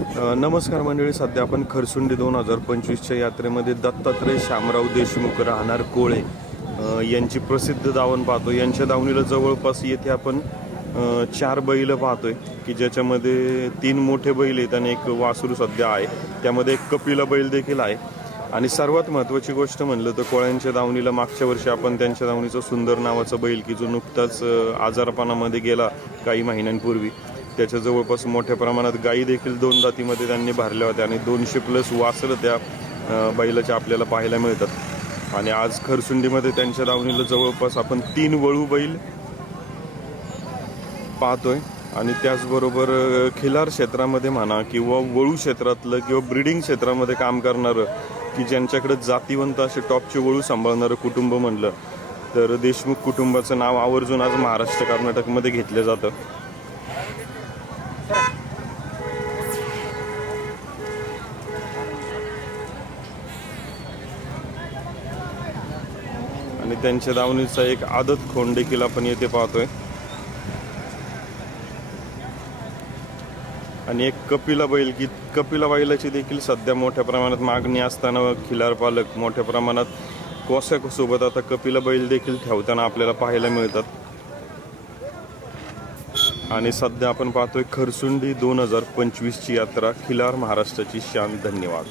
नमस्कार मंडळी, सध्या आपण खरसुंडी 2025च्या यात्रेमध्ये दत्तात्रय शामराव देशमुख राहणार कोळे यांची प्रसिद्ध दावण पाहतो। यांच्या दावणीला जवळपास येथे आपण 4 बैल पाहतोय की ज्याच्यामध्ये 3 मोठे बैल आहेत आणि एक वासरू सध्या आहे। त्यामध्ये एक कपिला बैल देखील आहे। आणि सर्वात महत्त्वाची गोष्ट म्हणलं तर कोळ्यांच्या दावणीला मागच्या वर्षी आपण त्यांच्या दावणीचं सुंदर नावाचा बैल की जो नुकताच आजारपणामध्ये गेला काही महिन्यांपूर्वी, त्याच्या जवळपास मोठ्या प्रमाणात गायी देखील 2 दातीमध्ये त्यांनी भरल्या होत्या आणि 200+ वासरं त्या बैलाच्या आपल्याला पाहायला मिळतात। आणि आज खरसुंडीमध्ये त्यांच्या दावणीला जवळपास आपण 3 वळू बैल पाहतोय। आणि त्याचबरोबर खिलार क्षेत्रामध्ये म्हणा किंवा वळू क्षेत्रातलं किंवा ब्रीडिंग क्षेत्रामध्ये काम करणारं की ज्यांच्याकडे जातीवंत असे टॉपचे वळू सांभाळणारं कुटुंब म्हणलं तर देशमुख कुटुंबाचं नाव आवर्जून आज महाराष्ट्र कर्नाटकमध्ये घेतलं जातं। आणि त्यांच्या दावणीचा एक आदत खोंड देखील आपण येथे पाहतोय। आणि एक कपिला बैल की कपिला बैलाची देखील सध्या मोठ्या प्रमाणात मागणी असताना खिलार पालक मोठ्या प्रमाणात कोस्यासोबत आता कपिला बैल देखील ठेवताना आपल्याला पाहायला मिळतात। आणि सध्या आपण पाहतोय खरसुंडी 2025ची यात्रा, खिलार महाराष्ट्राची शान। धन्यवाद।